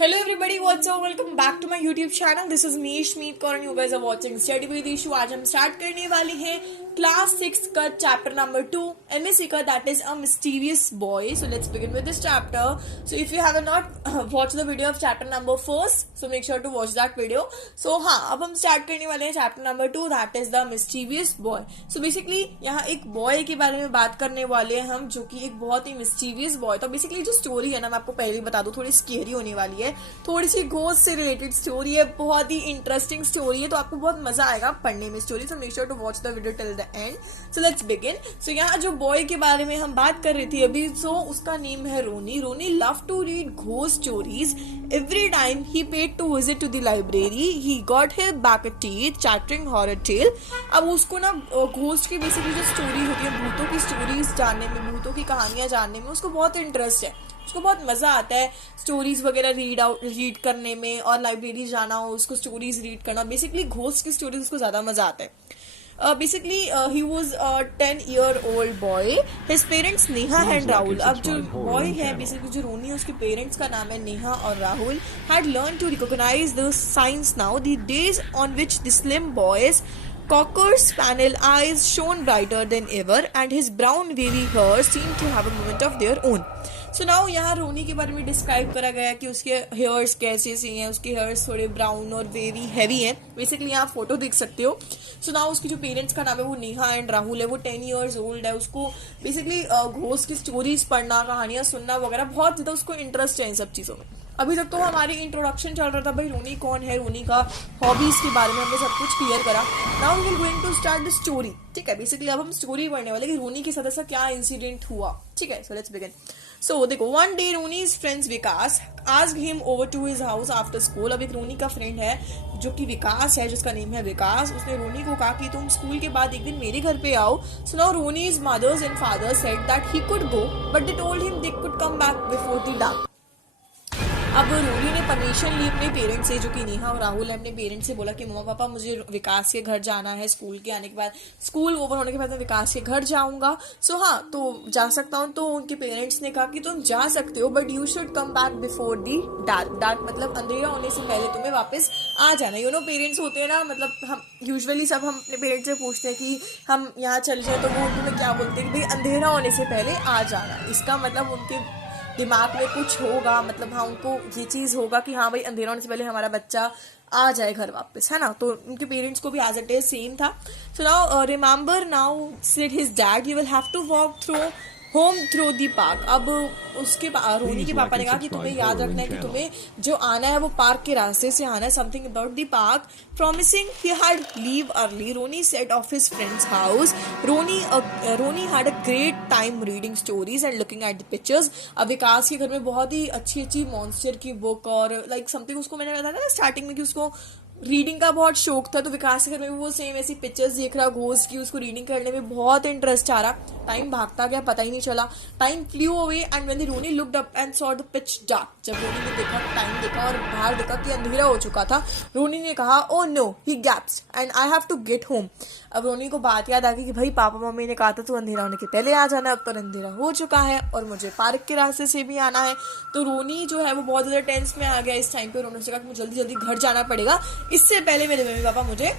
Hello everybody, what's up? Welcome back to my YouTube channel. This is me, Shmeet Kaur, and you guys are watching Study with Ishu. आज हम start करने वाले हैं class 6 का chapter number 2 MSc का, that is a mysterious boy. So let's begin with this chapter. So if you have not watched the video of chapter number 1, so make sure to watch that video. So हाँ, अब हम start करने वाले हैं chapter number 2, that is the mischievous boy. So basically यहाँ एक boy के बारे में बात करने वाले हैं हम, जो कि एक बहुत ही मिस्टीरियस बॉय. तो बेसिकली जो स्टोरी है ना, मैं आपको पहले ही बता दूं, थोड़ी स्केरी होने वाली है, थोड़ी सी घोस्ट से रिलेटेड स्टोरी है, बहुत ही इंटरेस्टिंग स्टोरी है, तो आपको बहुत मजा आएगा पढ़ने में story. So make sure to watch the video till the end. So let's begin. So यहाँ जो बॉय के बारे में हम बात कर रही थी अभी, सो उसका नेम है Ronnie. Ronnie love to read ghost stories. Every time he paid to visit to the library he got here back a teeth chattering horror tale. अब उसको ना घोस्ट की बेसिकली जो स्टोरी होती है, भूतों की स्टोरीज जानने में, भूतों की कहानियां जानने में उसको बहुत इंटरेस्ट है. उसको बहुत मजा आता है स्टोरीज वगैरह रीड करने में, और लाइब्रेरी जाना हो उसको स्टोरीज रीड करना. बेसिकली घोस्ट की स्टोरीज उसको ज्यादा मजा आता है. Basically he was 10-year-old boy. His parents Neha and Rahul. अब जो बॉय है, बेसिकली जो रोनी है, उसके पेरेंट्स का नाम है नेहा और Rahul. Had learn to recognise the science now. The days on which the slim boys Cocker's spaniel eyes shone brighter than ever, and his brown wavy hair seemed to have a moment of their own. So now यहाँ रोनी के बारे में describe करा गया कि उसके hairs कैसे से हैं. उसके हेयर्स थोड़े ब्राउन और वेवी हैवी हैं. बेसिकली यहाँ फोटो देख सकते हो. सो नाउ उसकी जो पेरेंट्स का नाम है वो नेहा एंड राहुल है. वो 10 years old है. उसको बेसिकली घोस्ट की स्टोरीज पढ़ना, कहानियां सुनना वगैरह बहुत ज्यादा उसको इंटरेस्ट है इन सब चीजों में. अभी तक तो हमारी इंट्रोडक्शन चल रहा था, भाई रोनी कौन है, रोनी का हॉबीज के बारे में हमने सब कुछ क्लियर करा. Now we will going to start the story. ठीक है, बेसिकली अब हम स्टोरी पढ़ने वाले कि रोनी के साथ ऐसा क्या इंसिडेंट हुआ. ठीक है, सो लेट्स बिगिन. सो देखो, one day Ronnie's friends Vikas asked him over to his house after school. अब एक रोनी का फ्रेंड है जो कि विकास है, जिसका नेम है विकास. उसने रोनी को कहा कि तुम स्कूल के बाद एक दिन मेरे घर पे आओ. So now Ronnie's mothers and father said that he could go, but they told him they could come back before the dark. अब रोनी ने परमिशन ली अपने पेरेंट्स से, जो कि नेहा और राहुल है. अपने पेरेंट्स से बोला कि मम्मा पापा मुझे विकास के घर जाना है. स्कूल के आने के बाद, स्कूल ओवर होने के बाद मैं विकास के घर जाऊंगा. सो हाँ, तो जा सकता हूँ. तो उनके पेरेंट्स ने कहा कि तुम जा सकते हो, but you should come back before the Dark. Dark मतलब अंधेरा होने से पहले तुम्हें वापस आ जाना. यू नो, पेरेंट्स होते हैं ना, मतलब हम यूजुअली सब हम अपने पेरेंट्स से पूछते हैं कि हम यहाँ चल जाए, तो वो तुम्हें क्या बोलते हैं कि भाई अंधेरा होने से पहले आ जाना. इसका मतलब उनके दिमाग में कुछ होगा, मतलब हाँ उनको ये चीज होगा कि हाँ भाई अंधेरा होने से पहले हमारा बच्चा आ जाए घर वापस, है ना. तो उनके पेरेंट्स को भी एज इट इज सेम था. So now remember now said his dad you will have to walk through home through the park. अब उसके रोनी के पापा ने कहा कि तुम्हें याद रखना है कि तुम्हें जो आना है वो पार्क के रास्ते से आना है. Something about the park. Promising he had leave early, Roni set off his friend's house. Roni had a great time reading stories and looking at the pictures. अब विकास के घर में बहुत ही अच्छी अच्छी मॉन्स्टर की बुक और लाइक समथिंग, उसको मैंने बताया ना स्टार्टिंग में कि उसको रीडिंग का बहुत शौक था. तो विकास के घर में वो सेम ऐसी पिक्चर्स देख रहा घोस्ट की. उसको रीडिंग करने में बहुत इंटरेस्ट आ रहा. टाइम भागता गया, पता ही नहीं चला. Time flew away and when Ronnie looked up and saw the pitch dark. जब रोनी ने देखा, टाइम देखा और बाहर देखा कि अंधेरा हो चुका था, रोनी ने कहा oh no, he gasped and I have to get home. अब रोनी को बात याद आ गई कि भाई पापा मम्मी ने कहा था तू अंधेरा होने के पहले आ जाना. अब तो अंधेरा हो चुका है और मुझे पार्क के रास्ते से भी आना है. तो रोनी जो है वो बहुत ज्यादा टेंस में आ गया इस टाइम पे. रोनी से कहा कि मुझे जल्दी जल्दी घर जाना पड़ेगा, इससे पहले मेरे मम्मी पापा मुझे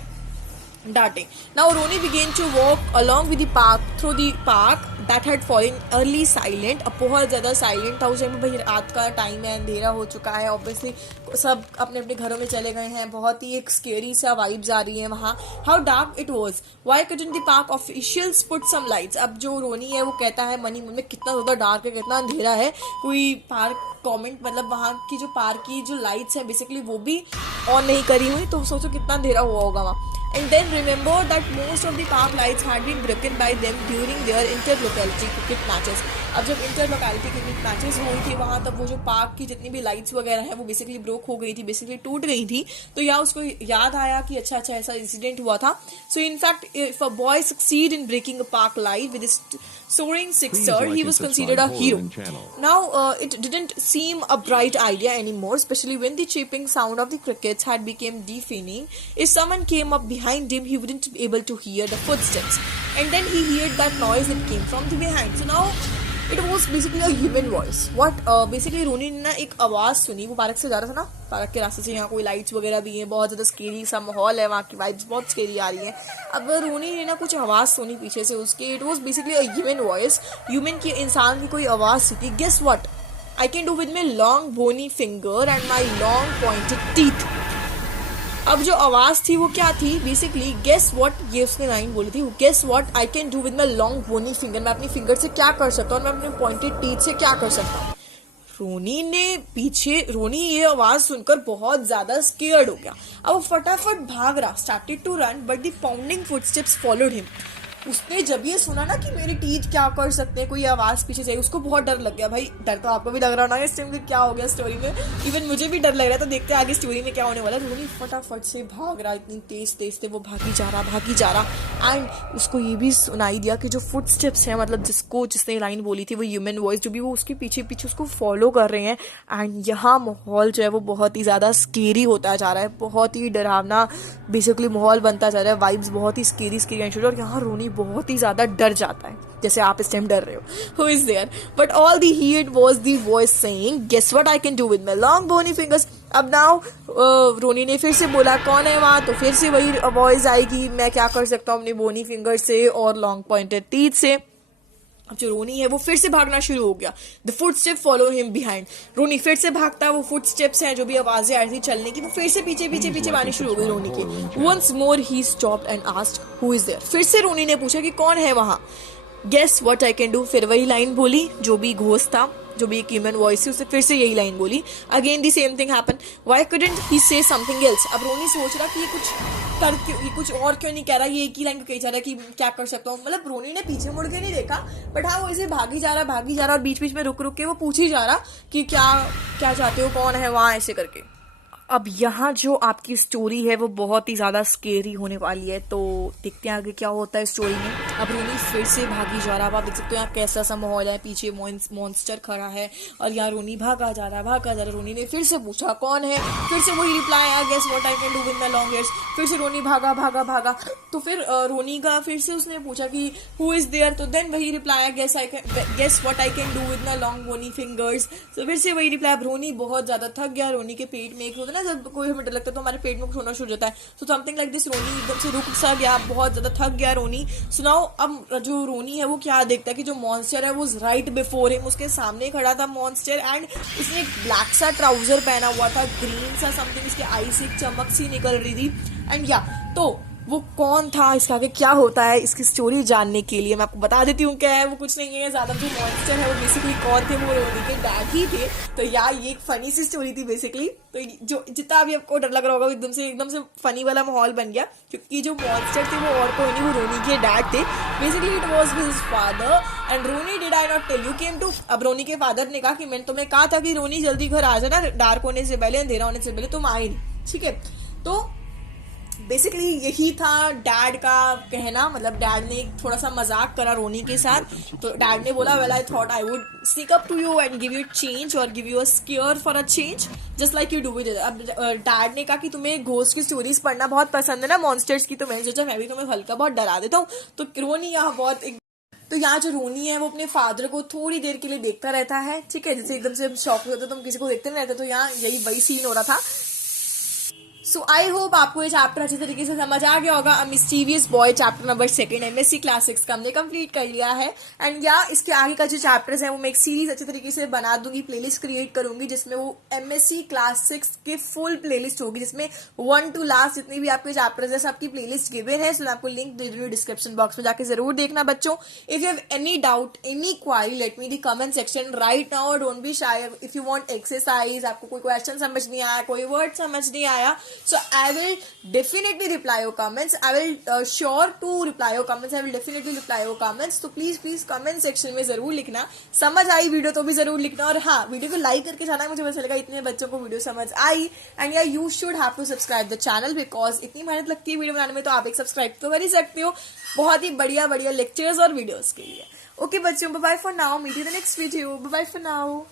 डांटे. Now Ronnie began to walk along with the park through the park that had fallen early silent. अब बहुत ज्यादा साइलेंट था उस टाइम पे. भाई रात का टाइम है, अंधेरा हो चुका है, ऑब्वियसली सब अपने अपने घरों में चले गए हैं. बहुत ही एक स्केरी सा वाइब्स आ रही है वहाँ. How dark it was. Why couldn't the park officials put some lights. अब जो रोनी है वो कहता है मनी में कितना ज्यादा डार्क है, कितना अंधेरा है, कोई पार्क कमेंट मतलब वहाँ की जो पार्क की जो लाइट्स है बेसिकली वो भी ऑन नहीं करी हुई. तो सोचो कितना अंधेरा हुआ होगा वहाँ. And then remember that most of the park lights had been broken by them during their inter-locality cricket matches. अब जब इंटर-लोकैलिटी क्रिकेट मैचेस हुई थी वहाँ, तब वो जो पार्क की जितनी भी लाइट्स वगैरह हैं वो बेसिकली ब्रोक हो गई थी, बेसिकली टूट गई थी. तो या उसको याद आया कि अच्छा ऐसा इंसिडेंट हुआ था. So in fact if a boy succeed in breaking a park light with soaring sixer, he was considered a hero. Now it didn't seem a bright idea anymore, especially when the chirping sound of the crickets had become deafening. If someone came up behind him, he wouldn't be able to hear the footsteps, and then he heard that noise that came from the behind. So now it was basically a human voice. What basically Ronnie ने ना एक आवाज सुनी. वो park से जा रहा था ना, पार्क के रास्ते से. यहाँ कोई लाइट्स वगैरह भी है, बहुत ज्यादा स्केरी सा माहौल है, वहाँ की वाइब्स बहुत स्केरी आ रही है. अब रोनी ने ना कुछ आवाज सुनी पीछे से उसके. It was basically a human voice. Human की, इंसान की कोई आवाज थी. Guess what I can do with my long bony finger and my long pointed teeth. अब जो आवाज थी वो क्या थी बेसिकली, गेस व्हाट, ये उसने लाइन बोली थी, guess what I can do with my long bony finger. मैं अपनी फिंगर से क्या कर सकता हूँ, मैं अपने पॉइंटेड टीथ से क्या कर सकता हूँ. रोनी ये आवाज सुनकर बहुत ज्यादा स्केयर्ड हो गया. अब वो फटाफट भाग रहा, started to run, but the pounding footsteps followed him. उसने जब ये सुना ना कि मेरे टीथ क्या कर सकते हैं, कोई आवाज पीछे से, उसको बहुत डर लग गया. भाई डर तो आपको भी लग रहा होगा इस टाइम क्या हो गया स्टोरी में. इवन मुझे भी डर लग रहा था. देखते आगे स्टोरी में क्या होने वाला. रोनी फटाफट से भाग रहा, इतनी तेज तेज थे वो, भागी जा रहा. एंड उसको ये भी सुनाई दिया कि जो फुट स्टेप्स हैं, मतलब जिसने लाइन बोली थी वो ह्यूमन वॉइस जो भी, वो उसके पीछे पीछे उसको फॉलो कर रहे हैं. एंड यहाँ माहौल जो है वो बहुत ही ज्यादा स्केरी होता जा रहा है, बहुत ही डरावना बेसिकली माहौल बनता जा रहा है. वाइब्स बहुत ही स्केरी. और यहाँ रोनी बहुत ही ज्यादा डर जाता है, जैसे आप इस टाइम डर रहे हो. Who is there? But all the heard was the voice saying, "Guess what I can do with my long bony fingers." अब नाउ रोनी ने फिर से बोला कौन है वहां, तो फिर से वही वॉइस आएगी, मैं क्या कर सकता हूँ अपनी बोनी फिंगर से और लॉन्ग पॉइंटेड टीथ से. अब जो रोनी है वो फिर से भागना शुरू हो गया. The footstep follow him behind. Ronnie फिर से भागता है. वो फुट स्टेप्स हैं जो भी आवाजें आ रही थी चलने की, वो फिर से पीछे आनी शुरू हो गई रोनी के. Once more he stopped and asked who is there. फिर से रोनी ने पूछा कि कौन है वहां. Guess what I can do. फिर वही लाइन बोली, जो भी घोस्ट था, जो भी एक ह्यूमन वॉइस थी, उससे फिर से यही लाइन बोली. Again the same thing happen. Why couldn't ही से समथिंग एल्स. अब रोनी सोच रहा कि ये कुछ और क्यों नहीं कह रहा, ये एक ही लाइन कही जा रहा है कि क्या कर सकता हूँ. मतलब रोनी ने पीछे मुड़ के नहीं देखा, बट हाँ वो ऐसे भागी जा रहा और बीच बीच में रुक के वो पूछ ही जा रहा कि क्या चाहते हो, कौन है वहां, ऐसे करके. अब यहाँ जो आपकी स्टोरी है वो बहुत ही ज्यादा स्केरी होने वाली है, तो देखते हैं आगे क्या होता है स्टोरी में. अब रोनी फिर से भागी जा रहा है. आप देख सकते हो यहाँ कैसा सा माहौल है, पीछे मॉन्स्टर खड़ा है और यहाँ रोनी भागा जा रहा है. रोनी ने फिर से पूछा कौन है. फिर से वही रिप्लाई आया, guess what I can do with my long hairs. फिर से रोनी भागा. तो फिर रोनी का फिर से उसने पूछा कि हु इज देयर. तो देन वही रिप्लाई आया, guess what I can do with my long bony fingers. तो फिर से वही रिप्लाई. रोनी बहुत ज्यादा थक गया. रोनी के पेट में एक होता है ना, जब कोई हमें डर लगता है तो हमारे पेट में कुछ होना शुरू हो जाता है. तो समथिंग लाइक दिस. रोनी एकदम से रुक सा गया, बहुत ज्यादा थक गया रोनी. सुनाओ. अब जो रोनी है वो क्या देखता है कि जो मॉन्स्टर है वो राइट बिफोर हिम, उसके सामने खड़ा था मॉन्स्टर. एंड उसने एक ब्लैक सा ट्राउजर पहना हुआ था, ग्रीन सा समथिंग. इसके आई से एक चमक सी निकल रही थी. एंड तो वो कौन था, इसके आगे क्या होता है, इसकी स्टोरी जानने के लिए मैं आपको बता देती हूँ क्या है. वो कुछ नहीं है ज्यादा. जो मॉन्स्टर है वो बेसिकली कौन थे, वो रोनी के डैड ही थे. तो यार ये एक फनी सी स्टोरी थी बेसिकली. तो जो जितना भी आपको डर लग रहा होगा एकदम से फनी वाला माहौल बन गया, क्योंकि जो मॉन्स्टर थे वो और कोई नहीं, वो रोनी के डैड थे. Basically it was his father. And Ronnie did I not tell you came to. अब रोनी के फादर ने कहा कि मैंने तुम्हें कहा था कि रोनी जल्दी घर आ जाना, डार्क होने से पहले, अंधेरा होने से पहले. तुम आए नहीं, ठीक है. तो बेसिकली यही था डैड का कहना. मतलब डैड ने थोड़ा सा मजाक करा रोनी के साथ. तो डैड ने बोला, well I thought I would sneak up to you and give you change और give you a scare for a change just like you do with. अब डैड ने कहा कि तुम्हें घोस्ट की स्टोरीज पढ़ना बहुत पसंद है ना, मॉन्स्टर्स की, तो मैंने सोचा मैं भी तुम्हें हल्का बहुत डरा देता हूँ. तो रोनी यहाँ तो यहाँ जो रोनी है वो अपने फादर को थोड़ी देर के लिए देखता रहता है, ठीक है. जैसे एकदम से शॉक हो जाता है तो हम किसी को देखते नहीं रहते. तो यहाँ यही वही सीन हो रहा था. सो आई होप आपको ये चैप्टर अच्छी तरीके से समझ आ गया होगा. Mysterious boy chapter number 2 MSc class 6 का हमने कंप्लीट कर लिया है. एंड या इसके आगे का जो चैप्टर्स है वो मैं एक सीरीज अच्छी तरीके से बना दूंगी, प्लेलिस्ट क्रिएट करूंगी, जिसमें वो एमएससी क्लास 6 की फुल प्लेलिस्ट होगी, जिसमें 1 to लास्ट जितनी भी आपके चैप्टर्स है सबकी प्लेलिस्ट गिवन है. सो मैं आपको लिंक दे दूंगी डिस्क्रिप्शन बॉक्स में, जाके जरूर देखना बच्चों. If you have any doubt, any query, let me the comment section right now. Don't be shy. If you want exercise, आपको कोई क्वेश्चन समझ नहीं आया, कोई वर्ड समझ नहीं आया, so I will definitely reply your comments. I will sure to reply your comments. I will definitely reply your comments. तो please comment section में जरूर लिखना. समझ आई वीडियो तो भी जरूर लिखना. और हाँ, वीडियो को लाइक करके जाना, मुझे पता चलेगा इतने बच्चों को वीडियो समझ आई. एंड या you should have to subscribe the channel, because इतनी मेहनत लगती है वीडियो बनाने में, तो आप एक सब्सक्राइब तो कर ही सकते हो बहुत ही बढ़िया लेक्चर्स और वीडियोस के लिए. ओके बच्चों, bye bye for now. Meet you the next video. Bye bye for now.